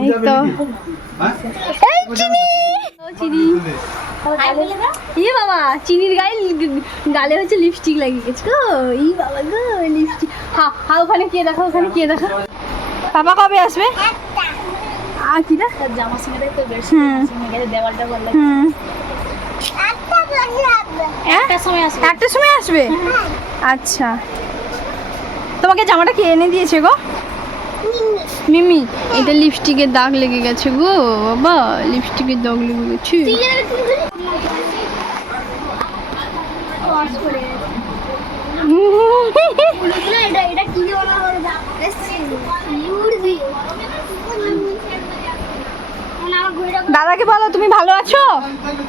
এই তো এই চিনি চিনি ইয়ে বাবা চিনির গায়ে গালে হচ্ছে লিপস্টিক লাগিয়ে গেছে গো ই বাবা গো লিপস্টিক হা ওখানে কে দেখো পাপা কবে আসবে আর কি না জামা সিঙ্গারে তো বেশ সিঙ্গারে দেওয়ালটা ভালো লাগে একটা সময় আসবে আচ্ছা তোমাকে জামাটা কে এনে দিয়েছে গো মিমি এটা লিপস্টিকের দাগ লেগে গেছে গো বাবা লিপস্টিকের দাগ লেগে গেছে দাদাকে বলো তুমি ভালো আছো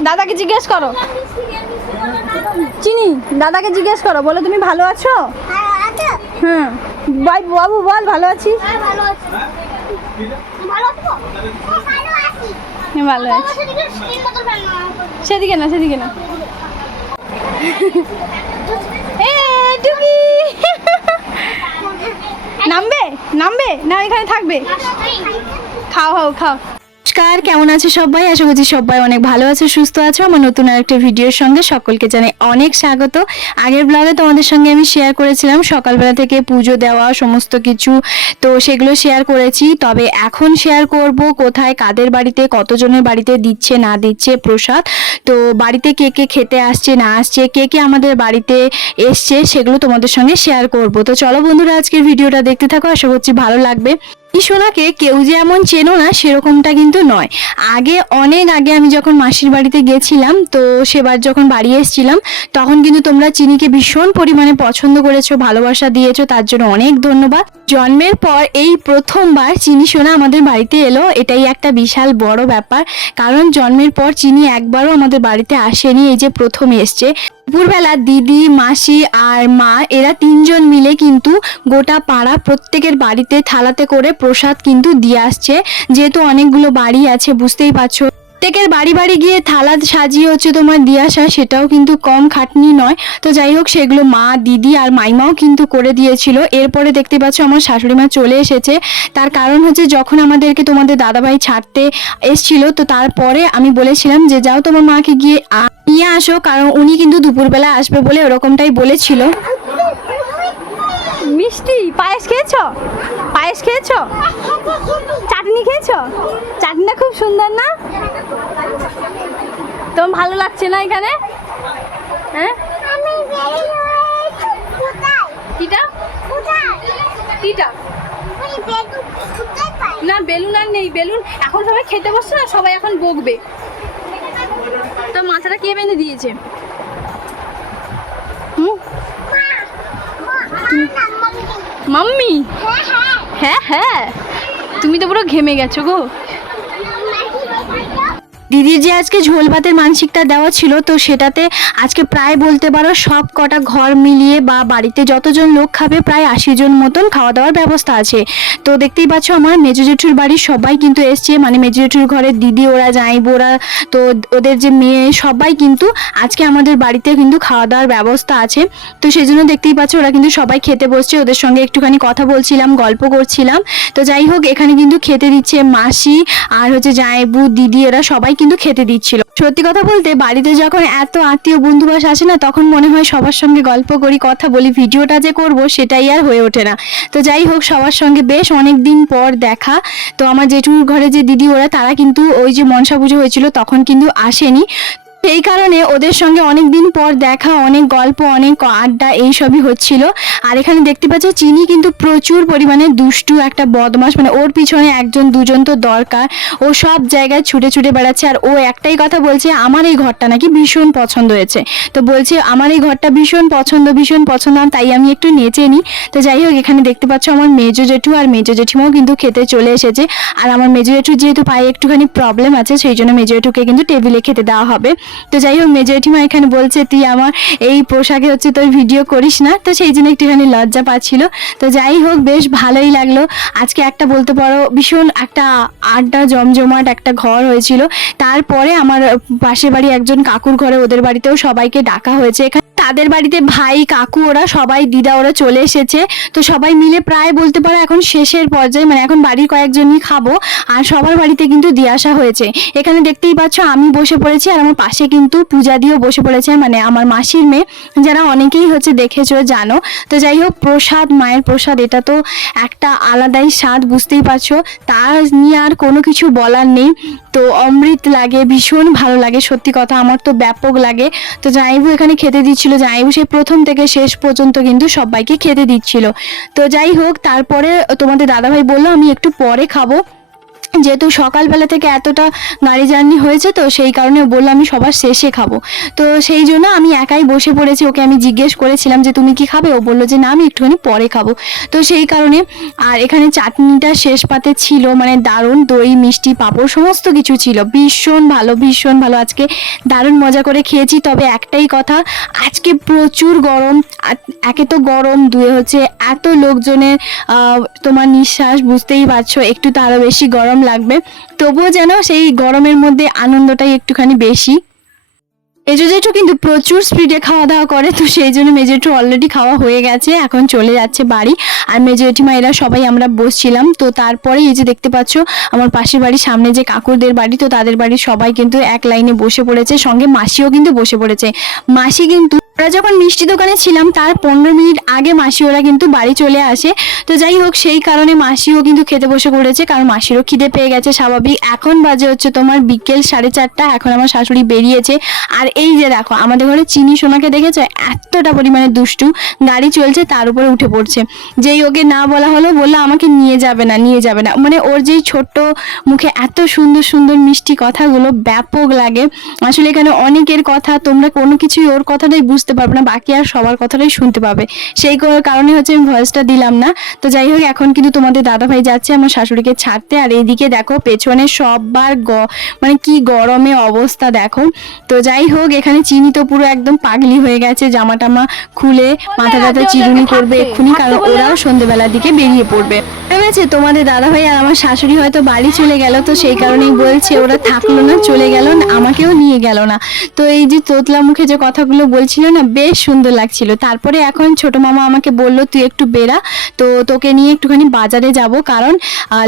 দাদাকে জিজ্ঞেস করো চিনি দাদাকে জিজ্ঞেস করো বলো তুমি ভালো আছো হ্যাঁ বাবু বল ভালো আছিস ভালো আছি সেদিকে না নামবে না এখানে থাকবে খাও নমস্কার, কেমন আছে সবাই? আশা করছি সবাই অনেক ভালো আছে, সুস্থ আছো। আমার নতুন আরেকটা ভিডিওর সঙ্গে সকলকে জানাই অনেক স্বাগত। আগের ব্লগে তোমাদের সঙ্গে আমি শেয়ার করেছিলাম সকালবেলা থেকে পুজো দেওয়া সমস্ত কিছু, তো সেগুলো শেয়ার করেছি। তবে এখন শেয়ার করব কোথায় কাদের বাড়িতে কতজনের বাড়িতে দিচ্ছে না দিচ্ছে প্রসাদ, তো বাড়িতে কে কে খেতে আসছে না আসছে, কে কে আমাদের বাড়িতে এসছে সেগুলো তোমাদের সঙ্গে শেয়ার করব। তো চলো বন্ধুরা আজকের ভিডিওটা দেখতে থাকো, আশা করছি ভালো লাগবে। সোনাকে কেউ যে এমন চেনো না সেরকমটা কিন্তু নয়। অনেক আগে আমি যখন মাসির বাড়িতে গেছিলাম, তো সেবার যখন বাড়ি এসেছিলাম তখন কিন্তু তোমরা চিনিকে ভীষণ পরিমাণে পছন্দ করেছো, ভালোবাসা দিয়েছো, তার জন্য অনেক ধন্যবাদ। জন্মের পর এই প্রথমবার চিনি সোনা আমাদের বাড়িতে এলো, এটাই একটা বিশাল বড় ব্যাপার, কারণ জন্মের পর চিনি একবারও আমাদের বাড়িতে আসেনি, এই যে প্রথম এসছে। দুপুরবেলা দিদি, মাসি আর মা এরা তিনজন মিলে কিন্তু গোটা পাড়া প্রত্যেকের বাড়িতে থালাতে করে প্রসাদ কিন্তু দিয়ে আসছে। যেহেতু অনেকগুলো বাড়ি আছে বুঝতেই পারছো, প্রত্যেকের বাড়ি গিয়ে থালা সাজিয়ে হচ্ছে তোমার দিয়ে আসা, সেটাও কিন্তু কম খাটনি নয়। তো যাই হোক সেগুলো মা, দিদি আর মাইমাও কিন্তু করে দিয়েছিল। এরপরে দেখতে পাচ্ছ আমার শাশুড়ি মা চলে এসেছে। তার কারণ হচ্ছে যখন আমাদেরকে তোমাদের দাদাভাই ছাড়তে এসছিল, তো তারপরে আমি বলেছিলাম যে যাও তোমার মাকে গিয়ে নিয়ে আসো, কারণ উনি কিন্তু দুপুরবেলা আসবে বলে ওরকমটাই বলেছিল। মিষ্টি পায়েস খেয়েছো চাটনি খেয়েছো? চাটনিটা খুব সুন্দর না? তোমার ভালো লাগছে না এখানে? হ্যাঁ না বেলুন আর নেই, বেলুন এখন সবাই খেতে বসছে না, সবাই এখন বকবে। তো মাথাটা কে বেঁধে দিয়েছে? মাম্মি? হ্যাঁ তুমি তো পুরো ঘেমে গেছো গো। দিদির যে আজকে ঝোল ভাতের মানসিকটা দেওয়া ছিল, তো সেটাতে আজকে প্রায় বলতে পারো সব কটা ঘর মিলিয়ে বা বাড়িতে যতজন লোক খাবে প্রায় 80 জন মতন খাওয়া দাওয়ার ব্যবস্থা আছে। তো দেখতেই পাচ্ছ আমার মেজো জেঠুর বাড়ির সবাই কিন্তু এসছে, মানে মেজো জেঠুর ঘরের দিদি ওরা, জামাইবোরা, তো ওদের যে মেয়ে সবাই কিন্তু আজকে আমাদের বাড়িতে কিন্তু খাওয়া দাওয়ার ব্যবস্থা আছে। তো সেই জন্য দেখতেই পাচ্ছ ওরা কিন্তু সবাই খেতে বসছে, ওদের সঙ্গে একটুখানি কথা বলছিলাম, গল্প করছিলাম। তো যাই হোক এখানে কিন্তু খেতে দিচ্ছে মাসি আর হচ্ছে জামাইবু, দিদি, এরা সবাই কিন্তু খেতে দিচ্ছিল। সত্যি কথা বলতে বাড়িতে যখন এত আত্মীয় বন্ধুবাস আসে না, তখন মনে হয় সবার সঙ্গে গল্প করি, কথা বলি, ভিডিওটা যে করব সেটাই আর হয়ে ওঠে না। তো যাই হোক সবার সঙ্গে বেশ অনেক দিন পর দেখা। তো আমার জেঠুর ঘরে যে দিদি ওরা, তারা কিন্তু ওই যে মনসা পুজো হয়েছিল তখন কিন্তু আসেনি, সেই কারণে ওদের সঙ্গে অনেক দিন পর দেখা, অনেক গল্প, অনেক আড্ডা এইসবই হচ্ছিল। আর এখানে দেখতে পাচ্ছ চিনি কিন্তু প্রচুর পরিমাণে দুষ্টু একটা বদমাশ, মানে ওর পিছনে একজন দুজন তো দরকার, ও সব জায়গায় ছুটে বেড়াচ্ছে। আর ও একটাই কথা বলছে, আমার এই ঘরটা নাকি ভীষণ পছন্দ হয়েছে, তো বলছে আমার এই ঘরটা ভীষণ পছন্দ, তাই আমি একটু নেচে নিই। তো যাই হোক এখানে দেখতে পাচ্ছ আমার মেজো জেঠু আর মেজো জেঠিমাও কিন্তু খেতে চলে এসেছে। আর আমার মেজো জেঠু যেহেতু পায়ে একটুখানি প্রবলেম আছে, সেই জন্য মেজো জেঠুকে কিন্তু টেবিলে খেতে দেওয়া হবে। তো যাই হোক মেজো জেঠিমা এখানে বলছে তুই আমার এই পোশাকে হচ্ছে তোর ভিডিও করিস না, তো সেই জন্য একটুখানি লজ্জা পাচ্ছিল। তো যাই হোক বেশ ভালোই লাগলো আজকে, একটা বলতে পারো ভীষণ একটা আড্ডা জমজমাট একটা ঘর হয়েছিল। তারপরে আমার পাশের বাড়ি একজন কাকুর ঘরে, ওদের বাড়িতেও সবাইকে ডাকা হয়েছে। এখানে তাদের বাড়িতে ভাই কাকু ওরা সবাই দিদা ওরা চলে এসেছে। তো সবাই মিলে প্রায় বলতে পারো এখন শেষের পর্যায়ে, মানে এখন বাড়ির কয়েকজনই খাবো আর সবার বাড়িতে কিন্তু দিয়ে আসা হয়েছে। এখানে দেখতেই পাচ্ছ আমি বসে পড়েছি আর আমার পাশে কিন্তু পূজা দিয়েও বসে পড়েছে, মানে আমার মাসির মেয়ে, যারা অনেকেই হচ্ছে দেখেছো জানো। তো যাই হোক, প্রসাদ, মায়ের প্রসাদ, এটা তো একটা আলাদাই স্বাদ, বুঝতেই পারছো, তার নিয়ে আর কোনো কিছু বলার নেই। তো অমৃত লাগে, ভীষণ ভালো লাগে, সত্যি কথা আমার তো ব্যাপক লাগে। তো জামাইবু এখানে খেতে দিচ্ছিল, জামাইবু সেই প্রথম থেকে শেষ পর্যন্ত কিন্তু সবাইকে খেতে দিচ্ছিল। তো যাই হোক, তারপরে তোমাদের দাদাভাই বললো আমি একটু পরে খাবো, যেহেতু সকালবেলা থেকে এতটা গাড়ি জার্নি হয়েছে, তো সেই কারণে বললো আমি সবার শেষে খাবো। তো সেই জন্য আমি একাই বসে পড়েছি। ওকে আমি জিজ্ঞেস করেছিলাম যে তুমি কি খাবে, ও বললো যে না আমি একটুখানি পরে খাবো। তো সেই কারণে, আর এখানে চাটনিটা শেষ পাতে ছিল, মানে দারুণ, দই মিষ্টি পাঁপড় সমস্ত কিছু ছিল, ভীষণ ভালো, ভীষণ ভালো। আজকে দারুণ মজা করে খেয়েছি। তবে একটাই কথা, আজকে প্রচুর গরম, একে তো গরম, দুয়ে হচ্ছে এত লোকজনের তোমার নিঃশ্বাস, বুঝতেই পারছো, একটু তো আরো বেশি গরম লাগবে। তবুও যেন সেই গরমের মধ্যে আনন্দটাই একটুখানি বেশি। মেজো জেঠু কিন্তু প্রচুর স্পিডে খাওয়া দাওয়া করে, তো সেই জন্য মেজো জেঠু অলরেডি খাওয়া হয়ে গেছে, এখন চলে যাচ্ছে বাড়ি। আর মেজো জেঠিমা এরা সবাই আমরা বসছিলাম। তো তারপরে এই যে দেখতে পাচ্ছ আমার পাশের বাড়ির সামনে যে কাকুরদের বাড়ি, তো তাদের বাড়ির সবাই কিন্তু এক লাইনে বসে পড়েছে, সঙ্গে মাসিও কিন্তু বসে পড়েছে। মাসি কিন্তু, ওরা যখন মিষ্টি দোকানে ছিলাম তার 15 মিনিট আগে মাসি ওরা কিন্তু বাড়ি চলে আসে। তো যাই হোক, সেই কারণে মাসিও কিন্তু খেতে বসে পড়েছে, কারণ মাসিরও খিদে পেয়ে গেছে স্বাভাবিক। এখন বাজে হচ্ছে তোমার বিকেল 4:30, এখন আমার শাশুড়ি বেরিয়েছে। আর এই যে দেখো আমাদের ঘরে চিনি সোনাকে দেখেছো, এতটা পরিমাণে দুষ্টু, গাড়ি চলছে তার উপরে উঠে পড়ছে। যেই ওকে না বলা হলো, বললো আমাকে নিয়ে যাবে না, নিয়ে যাবে না, মানে ওর যেই ছোট্ট মুখে এত সুন্দর সুন্দর মিষ্টি কথাগুলো ব্যাপক লাগে। আসলে এখানে অনেকের কথা, তোমরা কোনো কিছুই ওর কথাটাই বুঝতে পারবে না, বাকি আর সবার কথাটাই শুনতে পাবে, সেই কারণে হচ্ছে আমি ভয়েসটা দিলাম না। তো যাই হোক, এখন কিন্তু তোমাদের দাদাভাই যাচ্ছে আমার শাশুড়িকে ছাড়তে। আর এইদিকে দেখো পেছনে সববার মানে কি গরমে অবস্থা দেখো। তো যাই হোক, এখানে চিনি তো পুরো একদম পাগলি হয়ে গেছে, জামা টামা খুলে মাথা টাথা চিরুনি করবে এক্ষুনি, কারণ ওরাও সন্ধ্যেবেলার দিকে বেরিয়ে পড়বে। ভেবেছে তোমাদের দাদাভাই আর আমার শাশুড়ি হয়তো বাড়ি চলে গেল, তো সেই কারণেই বলছে ওরা থাকলো না, চলে গেল, আমাকেও নিয়ে গেল না। তো এই যে তোতলা মুখে যে কথাগুলো বলছিল না, বেশ সুন্দর লাগছিল। তারপরে এখন ছোট মামা আমাকে বলল তুই একটু বেরা, তো তোকে নিয়ে একটুখানি বাজারে যাব, কারণ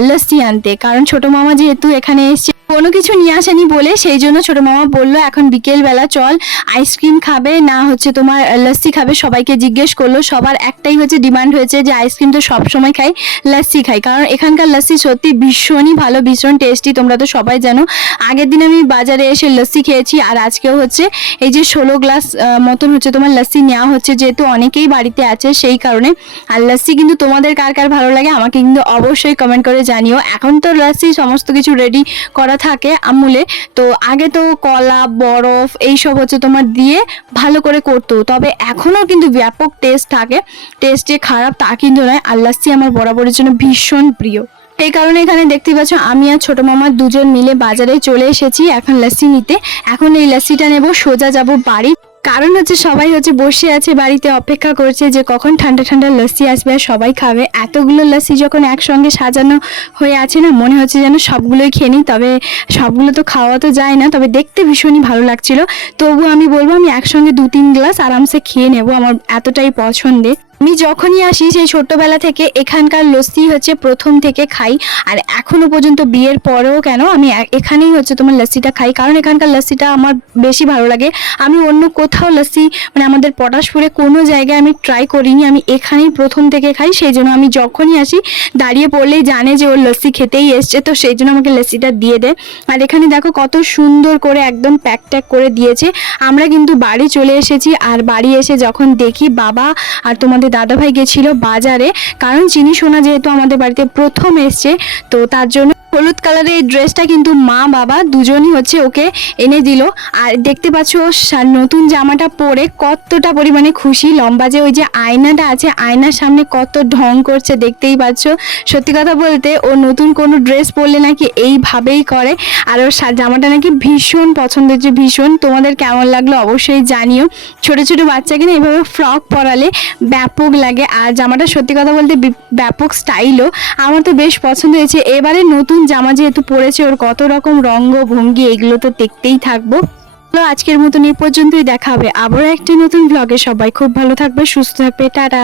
লস্যি আনতে, কারণ ছোট মামা যেহেতু এখানে এসছে কোনো কিছু নিয়ে আসেনি বলে, সেই জন্য ছোট মামা বললো এখন বিকেল বেলা চল, আইসক্রিম খাবে না হচ্ছে তোমার লস্যি খাবে। সবাইকে জিজ্ঞেস করলো, সবার একটাই হচ্ছে ডিমান্ড হয়েছে যে আইসক্রিম তো সব সময় খাই, লস্যি খাই, কারণ এখানকার লস্যি সত্যি ভীষণই ভালো, ভীষণ টেস্টি, তোমরা তো সবাই জানো। আগের দিন আমি বাজারে এসে লস্যি খেয়েছি, আর আজকেও হচ্ছে এই যে 16 গ্লাস মতন হচ্ছে তোমার লস্যি নেওয়া হচ্ছে, যেহেতু অনেকেই বাড়িতে আছে সেই কারণে। আর লস্যি কিন্তু তোমাদের কার কার ভালো লাগে আমাকে কিন্তু অবশ্যই কমেন্ট করে জানিও। এখন তো লস্যি সমস্ত কিছু রেডি করা থাকে আমুলে, তো আগে তো কলা বরফ এইসব হচ্ছে তোমার দিয়ে ভালো করে করতো, তবে এখনও কিন্তু ব্যাপক টেস্ট থাকে, টেস্টে খারাপ তা কিন্তু নয়। আর লস্যি আমার বরাবরের জন্য ভীষণ প্রিয়, এই কারণে এখানে দেখতে পাচ্ছ আমি আর ছোট মামা দুজন মিলে বাজারে চলে এসেছি এখন লস্যি নিতে। এখন এই লস্যিটা নেব, সোজা যাব বাড়ি, কারণ হচ্ছে সবাই হচ্ছে বসে আছে বাড়িতে, অপেক্ষা করছে যে কখন ঠান্ডা ঠান্ডা লস্যি আসবে আর সবাই খাবে। এতগুলো লস্যি যখন একসঙ্গে সাজানো হয়ে আছে না, মনে হচ্ছে যেন সবগুলোই খেয়ে নিই, তবে সবগুলো তো খাওয়া তো যায় না, তবে দেখতে ভীষণই ভালো লাগছিল। তবু আমি বলবো আমি একসঙ্গে 2-3 গ্লাস আরামসে খেয়ে নেব, আমার এতটাই পছন্দের। আমি যখনই আসি সেই ছোট্টবেলা থেকে এখানকার লস্যি হচ্ছে প্রথম থেকে খাই, আর এখনো পর্যন্ত বিয়ের পরেও কেন আমি এখানেই হচ্ছে তোমার লস্যিটা খাই, কারণ এখানকার লস্যিটা আমার বেশি ভালো লাগে। আমি অন্য কোথাও লস্যি, মানে আমাদের পটাশপুরে কোনো জায়গায় আমি ট্রাই করিনি, আমি এখানেই প্রথম থেকে খাই, সেই জন্য আমি যখনই আসি দাঁড়িয়ে পড়লেই জানে যে ওর লস্যি খেতেই এসছে, তো সেই জন্য আমাকে লস্যিটা দিয়ে দেয়। আর এখানে দেখো কত সুন্দর করে একদম প্যাক ট্যাক করে দিয়েছে। আমরা কিন্তু বাড়ি চলে এসেছি, আর বাড়ি এসে যখন দেখি বাবা আর তোমাদের দাদাভাই গেছিল বাজারে, কারণ চিনি সোনা যেহেতু আমাদের বাড়িতে প্রথম এসছে, তো তার জন্য হলুদ কালারের এই ড্রেসটা কিন্তু মা বাবা দুজনই হচ্ছে ওকে এনে দিল। আর দেখতে পাচ্ছ নতুন জামাটা পরে কতটা পরিমাণে খুশি, লম্বা যে ওই যে আয়নাটা আছে আয়নার সামনে কত ঢং করছে দেখতেই পাচ্ছ। সত্যি কথা বলতে ও নতুন কোনো ড্রেস পরলে নাকি এইভাবেই করে, আর ওর জামাটা নাকি ভীষণ পছন্দ হচ্ছে, ভীষণ। তোমাদের কেমন লাগলো অবশ্যই জানিও। ছোট ছোট বাচ্চাকে না এইভাবে ফ্রক পরালে ব্যাপক লাগে, আর জামাটা সত্যি কথা বলতে ব্যাপক স্টাইলও, আমার তো বেশ পছন্দ হয়েছে। এবারে নতুন জামা যেহেতু পরেছে, ওর কত রকম রঙ্গ ভঙ্গি এগুলো তো দেখতেই থাকবো। তো আজকের মতন এই পর্যন্তই, দেখা হবে আবারও একটি নতুন ব্লগে। সবাই খুব ভালো থাকবে, সুস্থ থাকবে, টাটা।